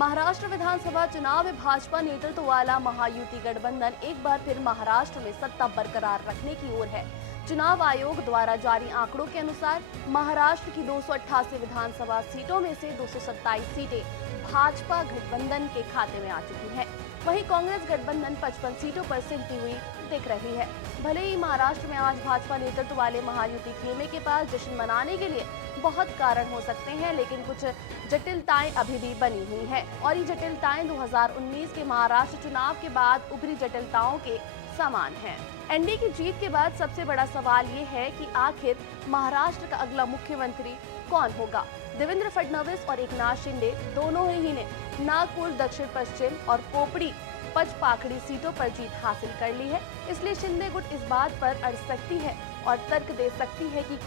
महाराष्ट्र विधानसभा चुनाव में भाजपा नेतृत्व वाला महायुति गठबंधन एक बार फिर महाराष्ट्र में सत्ता बरकरार रखने की ओर है। चुनाव आयोग द्वारा जारी आंकड़ों के अनुसार महाराष्ट्र की 288 विधानसभा सीटों में से 227 सीटें भाजपा गठबंधन के खाते में आ चुकी हैं। वहीं कांग्रेस गठबंधन 55 सीटों पर सिमटी हुई दिख रही है। भले ही महाराष्ट्र में आज भाजपा नेतृत्व वाले महायुति खेमे के पास जश्न मनाने के लिए बहुत कारण हो सकते हैं, लेकिन कुछ जटिलताएं अभी भी बनी हुई हैं और ये जटिलताएं 2019 के महाराष्ट्र चुनाव के बाद उभरी जटिलताओं के समान हैं। एनडीए की जीत के बाद सबसे बड़ा सवाल ये है कि आखिर महाराष्ट्र का अगला मुख्यमंत्री कौन होगा। देवेंद्र फडणवीस और एकनाथ शिंदे दोनों ही ने नागपुर, दक्षिण पश्चिम और कोपड़ी पचपाखड़ी सीटों पर जीत हासिल कर ली है। इसलिए शिंदे गुट इस बात पर अड़ सकती है और तर्क दे सकती है कि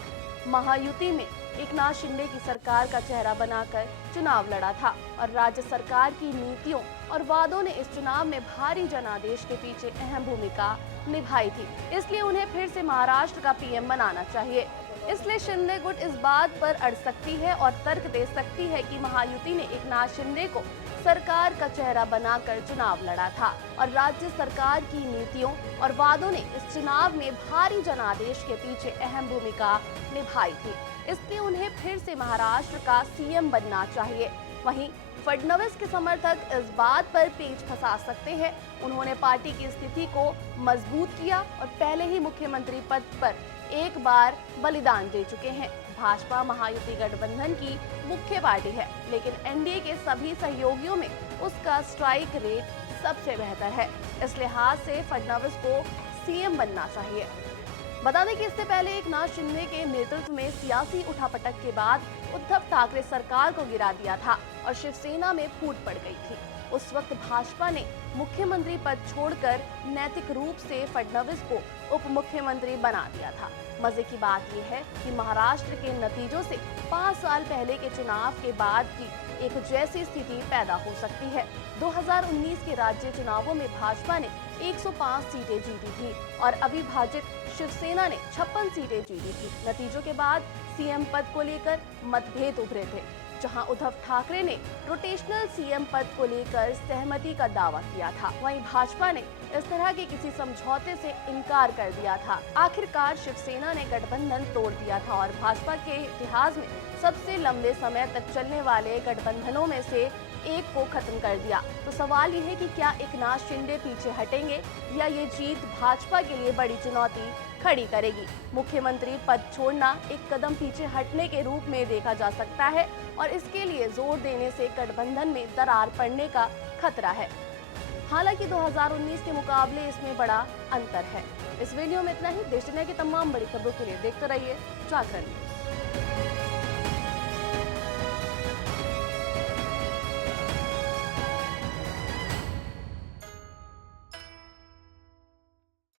महायुति में एकनाथ शिंदे की सरकार का चेहरा बनाकर चुनाव लड़ा था और राज्य सरकार की नीतियों और वादों ने इस चुनाव में भारी जनादेश के पीछे अहम भूमिका निभाई थी। इसलिए उन्हें फिर से महाराष्ट्र का पीएम बनाना चाहिए। इसलिए शिंदे गुट इस बात पर अड़ सकती है और तर्क दे सकती है कि महायुति ने एकनाथ शिंदे को सरकार का चेहरा बनाकर चुनाव लड़ा था और राज्य सरकार की नीतियों और वादों ने इस चुनाव में भारी जनादेश के पीछे अहम भूमिका निभाई थी। इसलिए उन्हें फिर से महाराष्ट्र का सीएम बनना चाहिए। वहीं फडणवीस के समर्थक इस बात पर पेच फंसा सकते हैं। उन्होंने पार्टी की स्थिति को मजबूत किया और पहले ही मुख्यमंत्री पद पर एक बार बलिदान दे चुके हैं। भाजपा महायुति गठबंधन की मुख्य पार्टी है, लेकिन एनडीए के सभी सहयोगियों में उसका स्ट्राइक रेट सबसे बेहतर है। इस लिहाज से फडणवीस को सीएम बनना चाहिए। बता दें कि इससे पहले एकनाथ शिंदे के नेतृत्व में सियासी उठापटक के बाद उद्धव ठाकरे सरकार को गिरा दिया था और शिवसेना में फूट पड़ गई थी। उस वक्त भाजपा ने मुख्यमंत्री पद छोड़कर नैतिक रूप से फडणवीस को उप मुख्यमंत्री बना दिया था। मजे की बात यह है कि महाराष्ट्र के नतीजों से 5 साल पहले के चुनाव के बाद की एक जैसी स्थिति पैदा हो सकती है। 2019 के राज्य चुनावों में भाजपा ने 105 सीटें जीती थी और अविभाजित शिवसेना ने 56 सीटें जीती थी। नतीजों के बाद सीएम पद को लेकर मतभेद उभरे थे, जहां उद्धव ठाकरे ने रोटेशनल सीएम पद को लेकर सहमति का दावा किया था। वहीं भाजपा ने इस तरह के किसी समझौते से इनकार कर दिया था। आखिरकार शिवसेना ने गठबंधन तोड़ दिया था और भाजपा के इतिहास में सबसे लंबे समय तक चलने वाले गठबंधनों में से एक को खत्म कर दिया। तो सवाल ये है कि क्या एकनाथ शिंदे पीछे हटेंगे या ये जीत भाजपा के लिए बड़ी चुनौती खड़ी करेगी। मुख्यमंत्री पद छोड़ना एक कदम पीछे हटने के रूप में देखा जा सकता है और इसके लिए जोर देने से गठबंधन में दरार पड़ने का खतरा है। हालांकि 2019 के मुकाबले इसमें बड़ा अंतर है। इस वीडियो में इतना ही। देश दुनिया की तमाम बड़ी खबरों के लिए देखते रहिए जागरण न्यूज़।